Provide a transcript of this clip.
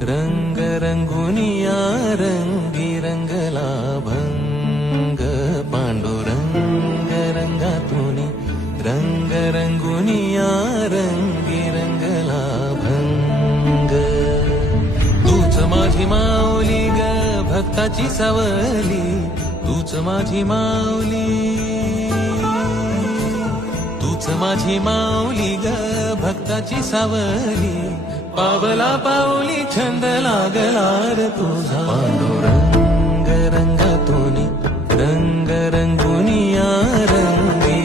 रंग रंगुनिया रंगी रंगला भंग पांडुरंग रंगातुनी रंग रंगुनिया रंगी रंगला भंग तूच माझी माऊली ग भक्ताची सावली तूच माझी माऊली तूच माझी माऊली ग भक्ताची सावली पावला पाऊली छंद लागला रे तुझा पांडुरंग रंगातुनी रंग रंगुनिया रंगी